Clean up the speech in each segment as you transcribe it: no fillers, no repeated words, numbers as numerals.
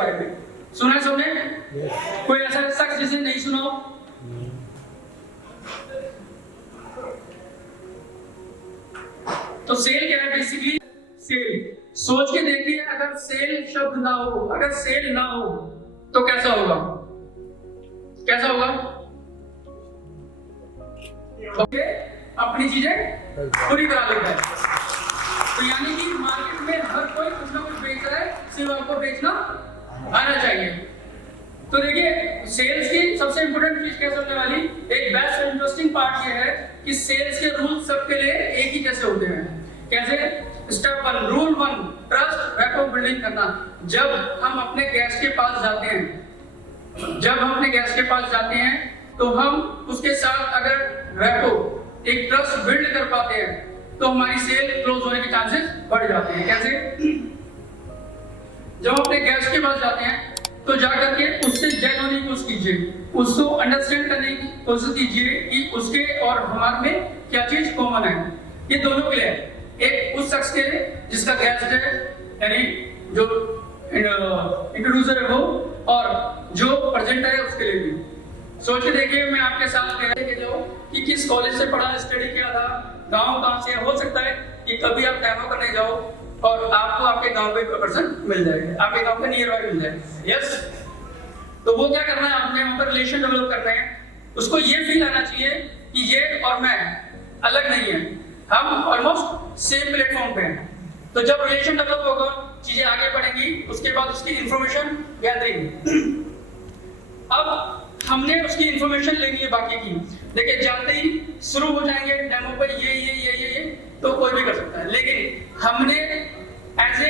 बारे में सुना है सबने? कोई ऐसा शख्स जिसे नहीं सुना हो? तो सेल क्या है बेसिकली? सेल। सोच के देखिए, अगर सेल शब्द ना हो, अगर सेल ना हो तो कैसा होगा? कैसा होगा? ओके, अपनी चीजें पूरी करा लेता है। तो यानी कि मार्केट में हर कोई कुछ ना कुछ बेच रहा है, सिर्फ आपको बेचना आना चाहिए। तो देखिए, सेल्स की सबसे इंपॉर्टेंट चीज क्या होने वाली, एक बेस्ट इंटरेस्टिंग पार्ट ये है कि सेल्स के रूल सबके लिए एक ही जैसे होते हैं। कैसे? Step 1, rule 1, trust rapport building करना। जब हम अपने गेस्ट के पास जाते हैं, तो हम उसके साथ अगर रैपो, एक ट्रस्ट बिल्ड कर पाते हैं, तो हमारी सेल क्लोज होने के चांसेस बढ़ जाते हैं। कैसे? जब अपने गेस्ट के पास जाते हैं तो जाकर के उससे जेन्युइनली पूछ कीजिए, उसको अंडरस्टैंड करने की कोशिश कीजिए कि उसके और हमारे में क्या चीज कॉमन है। ये दोनों के लिए, एक उस शख्स के लिए जिसका गेस्ट है, यानी जो इंट्रोड्यूसर है वो, और जो प्रेजेंटर है उसके लिए भी। सोच के देखिए, मैं आपके साथ लेके जाऊं कि किस कॉलेज से पढ़ा, स्टडी किया था, गांव कहां से। हो सकता है कि कभी आप डेमो करने जाओ और आपको आपके गांव पे पर्सन मिल जाएगा, आपके गांव के नियर बाय मिल जाएगा। यस, तो वो क्या करना है, आपने वहां पर रिलेशन डेवलप करना है। उसको ये फील आना चाहिए कि ये और मैं अलग नहीं है, हम ऑलमोस्ट सेम प्लेटफॉर्म पे हैं। तो जब रिलेशन डेवलप होगा, चीजें आगे बढ़ेंगी, उसके बाद उसकी इंफॉर्मेशन गैदरिंग। अब हमने उसकी इंफॉर्मेशन लेनी है बाकी की। देखिए, जाते ही शुरू हो जाएंगे डेमो पे ये तो कोई भी कर सकता है, लेकिन हमने एज ए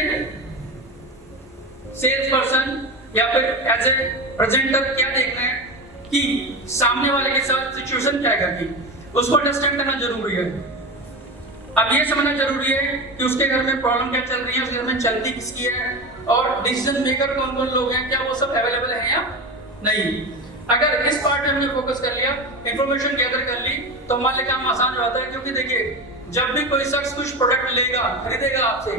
सेल्स पर्सन या फिर एज ए प्रेजेंटर क्या देखना है कि सामने वाले के साथ सिचुएशन क्या है, उसको अंडरस्टैंड करना जरूरी है। अब ये समझना जरूरी है कि उसके घर में प्रॉब्लम क्या चल रही है, उसके घर में चलती किसकी है, और डिसीजन मेकर कौन कौन लोग हैं, क्या वो सब अवेलेबल है या नहीं। अगर इस पार्ट में हमने फोकस कर लिया, इंफॉर्मेशन गैदर कर ली, तो हमारे काम आसान हो जाता है। क्योंकि देखिए, जब भी कोई शख्स कुछ प्रोडक्ट लेगा, खरीदेगा आपसे,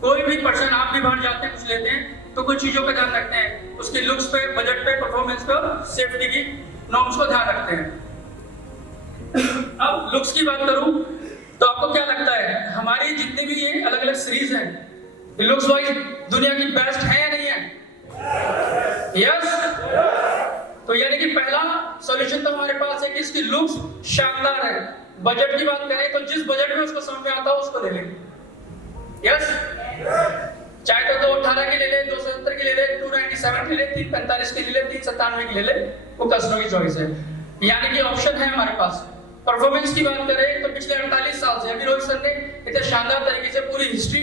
कोई भी पर्सन, आप भी बाहर जाते हैं कुछ लेते हैं, तो कुछ चीजों का ध्यान रखते हैं, उसके लुक्स पे, बजट पे, परफॉर्मेंस पे, सेफ्टी की नॉर्म्स को ध्यान रखते हैं। अब लुक्स की बात करूं तो आपको क्या लगता है, हमारी जितने भी ये अलग अलग सीरीज हैं, लुक्स वाइज दुनिया की बेस्ट है या नहीं है? यस। तो यानी कि पहला सॉल्यूशन तो हमारे पास है कि इसकी लुक्स शानदार है। बजट की बात करें तो जिस बजट में उसको समझ में आता हो उसको ले लें। यस, चाहे तो 218 की ले ले, 270 की ले ले, 297 की ले ले, 345 की ले ले, 397 की ले ले, वो कस्टमर की चॉइस है। यानी कि ऑप्शन है हमारे पास। परफॉर्मेंस की बात करें तो पिछले 48 साल से, अभी रोहित सर ने इतने शानदार तरीके से पूरी हिस्ट्री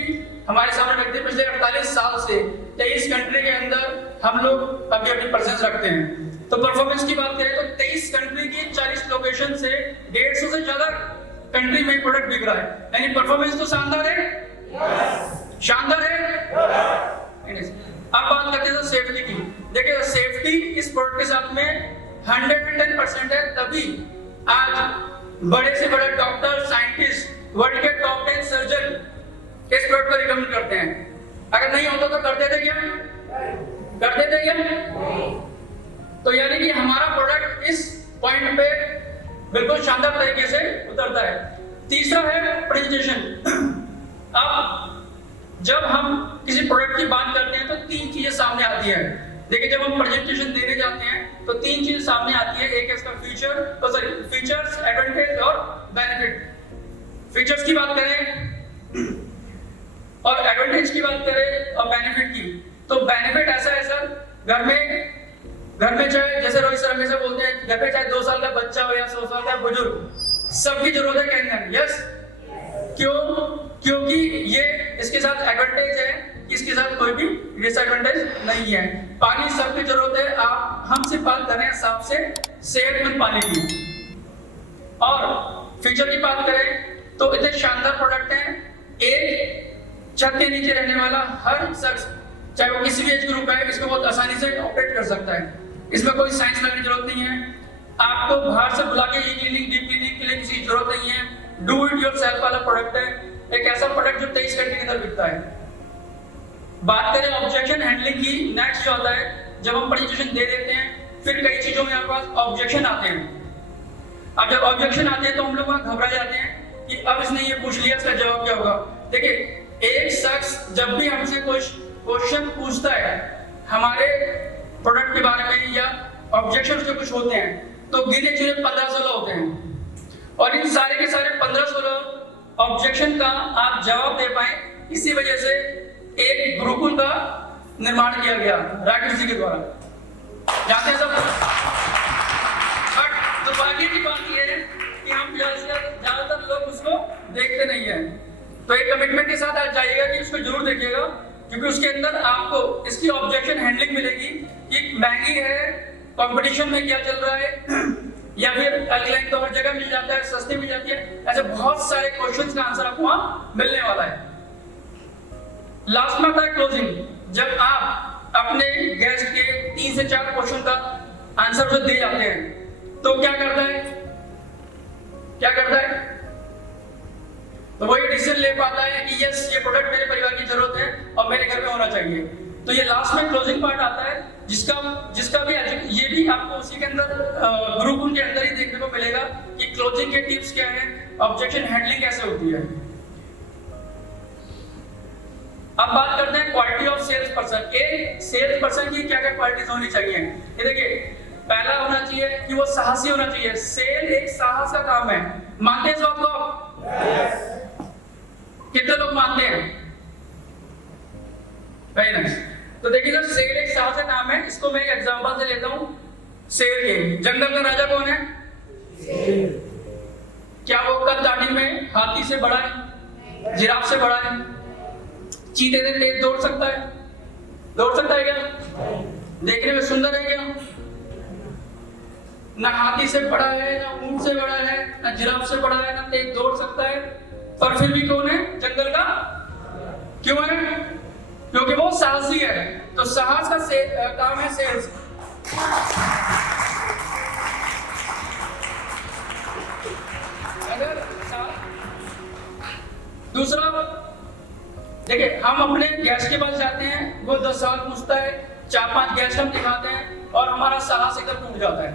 हमारे सामने रख दी। पिछले 48 साल से 23 कंट्री के अंदर हम लोग अभी अपनी प्रेजेंस रखते हैं। तो परफॉर्मेंस की बात करें तो 23 कंट्री की 40 लोकेशन से 150 से ज्यादा कंट्री में प्रोडक्ट बिक रहा है। यानी परफॉर्मेंस तो शानदार है। शानदार है। अब बात करते हैं सेफ्टी की। देखिए, सेफ्टी इस प्रोडक्ट के साथ में 110% है, तभी आज बड़े से बड़े डॉक्टर, साइंटिस्ट, वर्ल्ड के टॉप 10 सर्जन इस प्रोडक्ट को रिकमेंड करते हैं। अगर नहीं होता तो कर देते क्या? कर देते क्या? तो यानी कि हमारा प्रोडक्ट इस पॉइंट पे बिल्कुल शानदार तरीके से उतरता है। तीसरा है प्रेजेंटेशन। अब जब हम किसी प्रोडक्ट की बात करते हैं तो 3 चीजें सामने आती है। देखिए, जब हम प्रेजेंटेशन देने जाते हैं तो 3 चीजें सामने आती है। एक है इसका फीचर्स, एडवांटेज और बेनिफिट। फीचर्स की बात करें और एडवांटेज की बात करें और बेनिफिट की, तो बेनिफिट ऐसा है सर, घर में चाहे जैसे रोहित सर हमेशा बोलते हैं, घर पे चाहे 2 साल का बच्चा हो या 100 साल का बुजुर्ग, सबकी जरूरत है कैन। यस, क्योंकि ये इसके साथ एडवांटेज है, इसके साथ कोई भी डिसएडवांटेज नहीं है। पानी सबकी जरूरत है। आप हमसे बात करें साफ से सेहतमंद पानी की। और फीचर की बात करें तो इतने शानदार प्रोडक्ट हैं। एक छत के नीचे रहने वाला हर शख्स, चाहे वो किसी भी एज ग्रुप का है, इसको बहुत आसानी से ऑपरेट कर सकता है। इसमें कोई साइंस लगने की जरूरत नहीं है। आपको बाहर से बुला के ये क्लिनिक, डीप क्लिनिक के लिए किसी की जरूरत नहीं है। डू इट योरसेल्फ वाला प्रोडक्ट है। एक ऐसा प्रोडक्ट जो 23 घंटे के अंदर बिकता है। बात करें ऑब्जेक्शन हैंडलिंग की, नेक्स्ट जो आता है जब हम प्रेजेंटेशन दे देते हैं फिर कई चीजों में हमारे पास ऑब्जेक्शन आते हैं। अब जब ऑब्जेक्शन आते हैं तो हम लोग वहां घबरा जाते हैं कि अब इसने ये पूछ लिया, इसका जवाब क्या होगा। देखिए एक शख्स जब भी हमसे कुछ क्वेश्चन पूछता है हमारे प्रोडक्ट के बारे में या ऑब्जेक्शन उसके कुछ होते हैं तो गिने चुने 15-16 होते हैं और इन सारे के सारे 15-16 ऑब्जेक्शन का आप जवाब दे पाए, इसी वजह से एक गुरुकुल का निर्माण किया गया राकेश जी के द्वारा। जानते हैं सब। बट दुर्भाग्य की बात यह है कि हम ज्यादातर लोग उसको देखते नहीं है। तो एक कमिटमेंट के साथ आज जाइएगा कि उसको जरूर देखिएगा, क्योंकि उसके अंदर आपको इसकी ऑब्जेक्शन हैंडलिंग मिलेगी कि महंगी है, कंपटीशन में क्या चल रहा है, या फिर अल्कलाइन तो हर जगह मिल जाता है, सस्ती मिल जाती है, ऐसे बहुत सारे क्वेश्चंस का आंसर आपको वहां मिलने वाला है। लास्ट में आता है क्लोजिंग। जब आप अपने गेस्ट के 3 से 4 क्वेश्चन का आंसर जो दे जाते हैं तो क्या करता है, तो वही डिसीजन ले पाता है कि यस ये प्रोडक्ट मेरे परिवार की जरूरत है और मेरे घर में होना चाहिए। तो ये लास्ट में क्लोजिंग पार्ट आता है जिसका भी ये भी आपको उसी के अंदर गुरुकुल के अंदर ही देखने को मिलेगा कि क्लोजिंग के टिप्स क्या है, ऑब्जेक्शन हैंडलिंग कैसे होती है। अब बात करते हैं क्वालिटी ऑफ सेल्स पर्सन। एक सेल्स पर्सन की क्या क्या क्वालिटीज होनी चाहिए। ये देखिए पहला होना चाहिए कि वो साहसी होना चाहिए। सेल एक साहस का काम है। मानते हैं सब लोग? yes. कितने लोग मानते हैं? Very nice. तो देखिए सर सेल एक साहस का काम है। इसको मैं एक एग्जांपल से लेता हूं शेर के। जंगल का राजा कौन है? शेर। क्या वो कद दाढ़ी में हाथी से बड़ा है, जिराफ से बड़ा है? चीते से तेज दौड़ सकता है? दौड़ सकता है क्या? देखने में सुंदर है क्या? ना हाथी से बड़ा है, ना ऊंट से बड़ा है, ना जिराफ से बड़ा है, ना तेज दौड़ सकता है, पर फिर भी कौन है? जंगल का। क्यों है? क्योंकि वो साहसी है। तो साहस का काम है सेल्स। अगर दूसरा देखिए हम अपने गेस्ट के पास जाते हैं, वो 10 सवाल पूछता है, 4-5 गेस्ट हम दिखाते हैं और हमारा साहस एकदम टूट जाता है,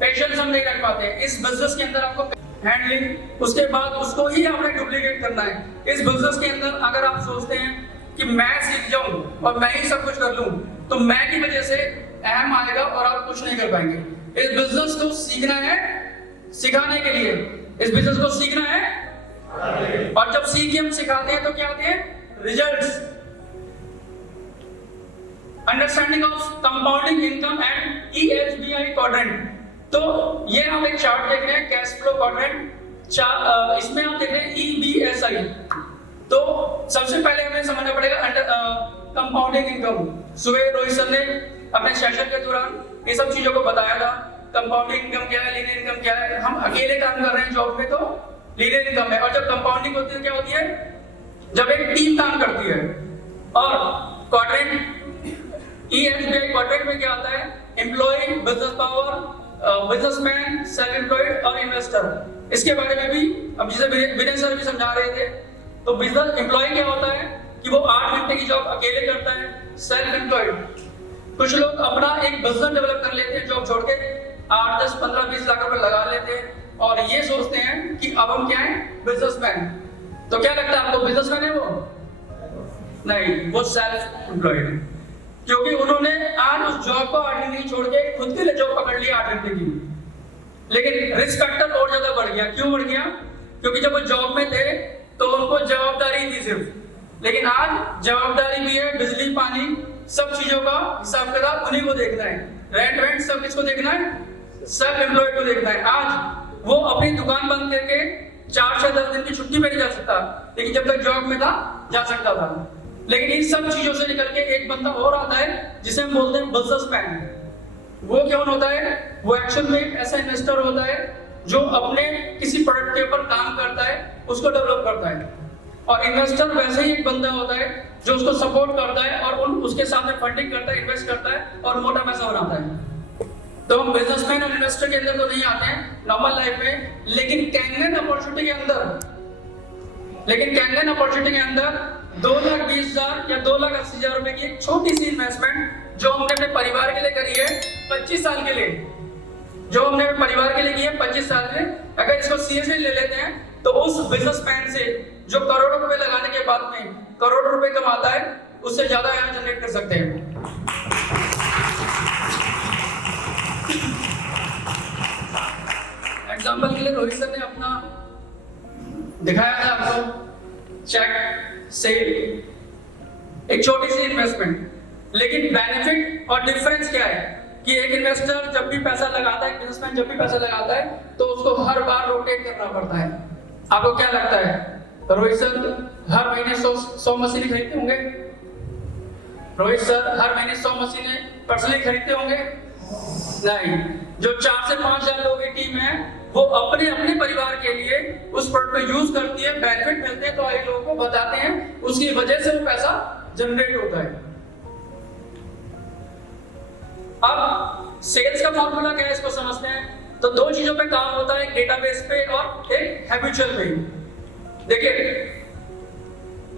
पेशेंस हम नहीं रख पाते। इस बिजनेस के अंदर आपको हैंडलिंग, उसके बाद उसको ही आपने डुप्लीकेट करना है। इस बिजनेस के अंदर अगर आप सोचते हैं कि मैं सीख जाऊं और मैं ही सब कुछ कर लूं, तो मैं की वजह से अहम आएगा और आप कुछ नहीं कर पाएंगे। इस बिजनेस को सीखना है, सिखाने के लिए इस बिजनेस को सीखना है, और जब सीख के हम सिखाते हैं तो क्या आते हैं? Results. Understanding of compounding income and EHBI quadrant. तो ये हम एक चार्ट देख रहे हैं, कैश फ्लो क्वाड्रेंट। इसमें हम देख रहे हैं EBSI। तो सबसे पहले हमें समझना पड़ेगा कंपाउंडिंग इनकम। सुबह रोहित सर ने अपने सेशन के दौरान ये सब चीजों को बताया था। कंपाउंडिंग इनकम क्या है, लीनियर इनकम क्या है। हम अकेले काम कर रहे हैं जॉब में तो लीनियर इनकम है, और जब कंपाउंडिंग होती है क्या होती है? जब एक टीम काम करती है। और क्वाड्रेंट EHBI क्वाड्रेंट में क्या आता है? Employ, business power, businessman, self employed और इन्वेस्टर। इसके बारे में भी अब जैसे विनय सर भी समझा रहे थे, तो बिजनेस एम्प्लॉय क्या होता है कि वो 8 घंटे की जॉब अकेले करता है। सेल्फ एम्प्लॉयड कुछ लोग अपना एक बिजनेस डेवलप कर लेते हैं, जॉब छोड़ के 8, 10, 15, 20 लाख रुपए लगा लेते हैं और ये सोचते हैं कि अब हम क्या है? बिजनेसमैन। तो क्या लगता है आपको बिजनेसमैन है वो? नहीं, वो सेल्फ एम्प्लॉयड है, क्योंकि उन्होंने आज उस जॉब को 8 घंटे की छोड़ के खुद के लिए जॉब पकड़ लिया 8 घंटे की। लेकिन रिस्क फैक्टर और ज्यादा बढ़ गया। क्यों बढ़ गया? क्योंकि जब वो जॉब में थे तो उनको जवाबदारी थी सिर्फ, लेकिन आज जवाबदारी भी है, बिजली पानी सब चीजों का हिसाब किताब उन्हीं को देखना है। रेंट वेंट सब किसको देखना है? सेल्फ एम्प्लॉयड को देखना है। आज वो अपनी दुकान बंद करके 4 से 10 दिन की छुट्टी पे नहीं जा सकता, लेकिन जब तक जॉब में था जा सकता था। लेकिन इन सब चीजों से निकल के एक बंदा और आता है जिसे हम बोलते हैं बिजनेसमैन। वो कौन होता है? वो एक्चुअल में एक ऐसा इन्वेस्टर होता है जो अपने किसी प्रोडक्ट के ऊपर काम करता है, उसको डेवलप करता है। और इन्वेस्टर वैसे ही एक बंदा होता है जो उसको सपोर्ट करता है और उसके साथ में फंडिंग करता है, इन्वेस्ट करता है और मोटा पैसा बनाता है। तो हम बिजनेसमैन और इन्वेस्टर के अंदर तो नहीं आते हैं नॉर्मल लाइफ में, लेकिन कैंगन अपॉर्चुनिटी के अंदर 2,20,000 या 2,80,000 रुपए की एक छोटी सी इन्वेस्टमेंट जो हमने अपने परिवार के लिए करी है 25 साल के लिए, जो हमने अपने परिवार के लिए की है 25 साल के, अगर इसको सीरियसली ले लेते हैं तो उस बिजनेसमैन से जो करोड़ों रुपए लगाने के बाद में करोड़ों रुपए कमाता है, उससे ज्यादा यहाँ जनरेट कर सकते हैं। एग्जाम्पल के लिए रोहित सर ने अपना दिखाया था आपको चेक सेल, एक छोटी सी इन्वेस्टमेंट, लेकिन बेनिफिट और डिफरेंस क्या है कि एक इन्वेस्टर जब भी पैसा लगाता है, बिजनेसमैन जब भी पैसा लगाता है तो उसको हर बार रोटेट करना पड़ता है। आपको क्या लगता है रोहित सर हर महीने 100 मशीनें खरीदते होंगे? रोहित सर हर महीने 100 मशीनें पर्सनली खरीदते होंगे? नहीं। जो 4 से 5 हजार लोगों की टीम है वो अपने अपने परिवार के लिए उस प्रोडक्ट को यूज करती है, बेनिफिट मिलते हैं तो आई लोगों को बताते हैं, उसकी वजह से वो पैसा जनरेट होता है। अब सेल्स का फॉर्मूला क्या है इसको समझते हैं। तो दो चीजों पे काम होता है, एक डेटाबेस पे और एक हैबिचुअल पे। देखिए,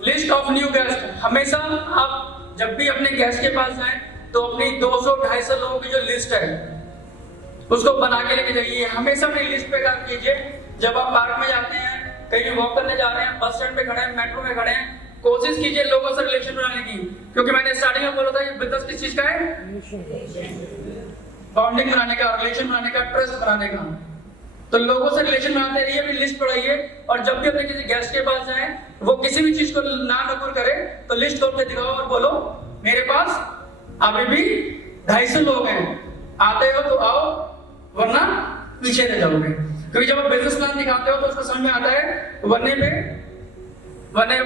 लिस्ट ऑफ न्यू गेस्ट, हमेशा आप जब भी अपने गेस्ट के पास जाएं तो अपनी 200-250 लोगों की जो लिस्ट है उसको बना के लेके जाइए। हमेशा अपनी लिस्ट पे काम कीजिए। जब आप पार्क में जाते हैं, कहीं वॉक करने जा रहे हैं, बस स्टैंड पे खड़े हैं, मेट्रो में खड़े हैं, कोशिश कीजिए लोगों से रिलेशन बनाने की, क्योंकि मैंने स्टार्टिंग में बोला था ये बिजनेस किस चीज का है, बॉन्डिंग बनाने का, रिलेशन बनाने का, ट्रस्ट बनाने का। तो लोगों से रिलेशन बनाते रहिए, अपनी लिस्ट बढ़ाइए, और जब भी अपने किसी गेस्ट के पास जाएं, वो किसी भी चीज को ना नकुर करे तो लिस्ट खोल के दिखाओ और बोलो मेरे पास अभी भी 250 लोग हैं, आते हो तो आओ वरना पीछे रह जाओगे। क्योंकि जब आप बिजनेस प्लान दिखाते हो तो उसको समझ में आता है 1A पे 1A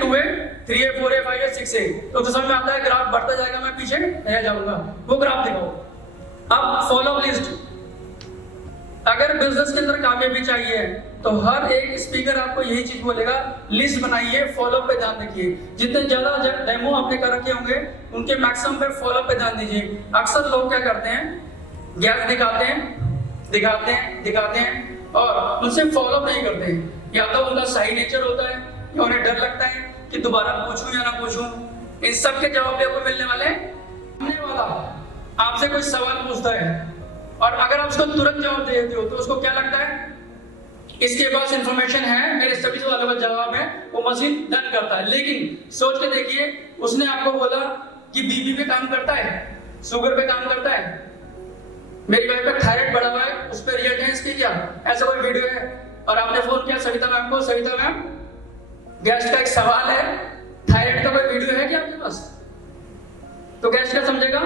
2A 3A 4A 5A 6A, तो समझ में आता है ग्राफ बढ़ता जाएगा, मैं पीछे रह जाऊंगा, वो ग्राफ दिखाओ। अब फॉलो लिस्ट, अगर बिजनेस के अंदर कामयाबी चाहिए तो हर एक स्पीकर आपको यही चीज बोलेगा, लिस्ट बनाइए, फॉलो पे ध्यान रखिए। जितने ज्यादा डेमो आपने कर रखे होंगे उनके मैक्सिमम पे फॉलो पे ध्यान दीजिए। अक्सर लोग क्या करते हैं, गैस दिखाते हैं और उनसे फॉलो नहीं करते हैं। या तो उनका सही नेचर होता है या उन्हें डर लगता है कि दोबारा पूछूं या ना पूछूं। इन सब के जवाब भी आपको मिलने वाले। सामने वाला आपसे कोई सवाल पूछता है और अगर आप उसको तुरंत जवाब दे देते हो तो उसको क्या लगता है, इसके पास इंफॉर्मेशन है, मेरे सभी सवालों का जवाब है, वो मशीन डन करता है। लेकिन सोच के देखिए, उसने आपको बोला कि बीपी पे काम करता है, शुगर पे काम करता है, मेरी वाइफ का थायराइड बढ़ा हुआ है, उस पर रिएक्टेंस की क्या, ऐसा कोई वीडियो है, और आपने फोन किया सविता मैम को, सविता मैम गेस्ट का एक सवाल है, थायराइड का कोई वीडियो है क्या आपके पास? तो गेस्ट क्या समझेगा,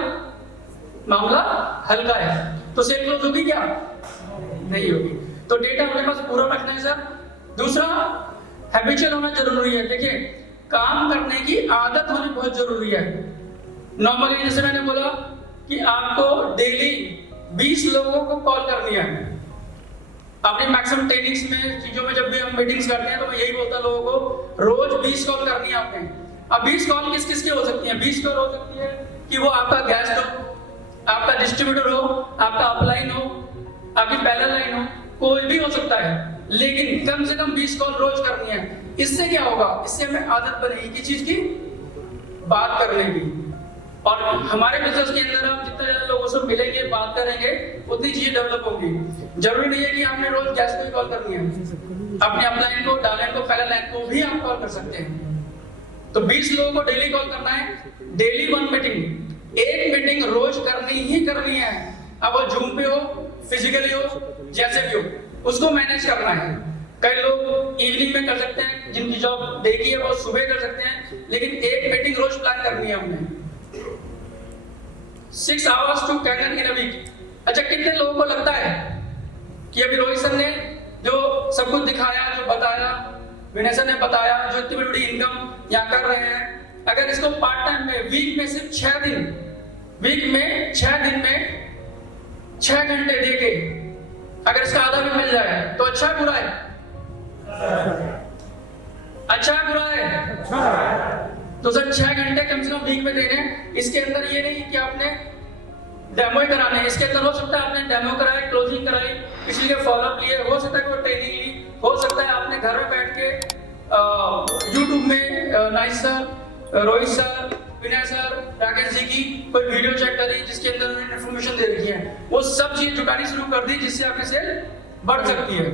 मामला हल्का है, तो सेल क्लोज होगी क्या? नहीं होगी। तो डेटा अपने पास पूरा रखना है सर। दूसरा, हैबिचुअल होना जरूरी है। देखिए, काम करने की आदत होनी बहुत जरूरी है। नॉर्मली जैसे मैंने बोला कि आपको डेली 20 लोगों को कॉल करनी है। अपनी मैक्सिमम ट्रेनिंग्स में, चीजों में जब भी हम मीटिंग्स करते हैं तो मैं यही बोलता लोगों को, रोज 20 कॉल करनी है आपने। अब 20 कॉल किस किस की हो सकती है? 20 कॉल हो सकती है कि वो आपका गेस्ट हो, आपका डिस्ट्रीब्यूटर हो, आपका अपलाइन हो, आपकी पैरेलल लाइन हो, कोई भी हो सकता है, लेकिन कम से कम 20 कॉल रोज करनी है। इससे क्या होगा, इससे हमें आदत बनेगी किस चीज की, बात करने की। और हमारे बिजनेस के अंदर आप जितने ज्यादा लोगों से मिलेंगे, बात करेंगे, उतनी चीजें डेवलप होंगी। जरूरी नहीं है कि आपने रोज गेस्ट को ही कॉल करनी है, अपने अपलाइन को, डाउनलाइन को, पैरेलल लाइन को भी आप कॉल कर सकते हैं। तो 20 लोगों को डेली कॉल करना है, डेली 1 मीटिंग, एक मीटिंग रोज करनी ही करनी है। अब वो जूम पे हो, फिजिकली हो, जैसे भी हो, उसको मैनेज करना है। कई लोग इवनिंग में कर सकते हैं, जिनकी जॉब डे की है वो सुबह कर सकते हैं, लेकिन एक मीटिंग रोज प्लान करनी है हमने। 6 hours to cater in a week। अच्छा, कितने लोगों को लगता है कि अभी रोहित सर ने जो सब कुछ दिखाया, जो बताया, विनय सर ने बताया, जो इतनी बड़ी इनकम यहाँ कर रहे हैं, अगर इसको पार्ट टाइम में वीक में सिर्फ 6 दिन, वीक में 6 दिन में 6 घंटे देके अगर इसका आधा भी मिल जाए तो अच्छा है बुरा है? अच्छा है बुरा है? तो सर 6 घंटे कम से कम वीक में देने। इसके अंदर ये नहीं कि आपने डेमो ही कराने, इसके अंदर हो सकता है आपने डेमो कराई, क्लोजिंग कराई, इसलिए फॉलोअप लिए, हो सकता है कोई ट्रेनिंग ली, हो सकता है आपने घर में बैठ के यूट्यूब में नाइस सर, रोहित सर, विनय सर, राकेश जी की कोई वीडियो चेक करी जिसके अंदर उन्होंने इन्फॉर्मेशन दे रखी है, वो सब चीज जुटानी शुरू कर दी जिससे आपकी सेल बढ़ सकती है।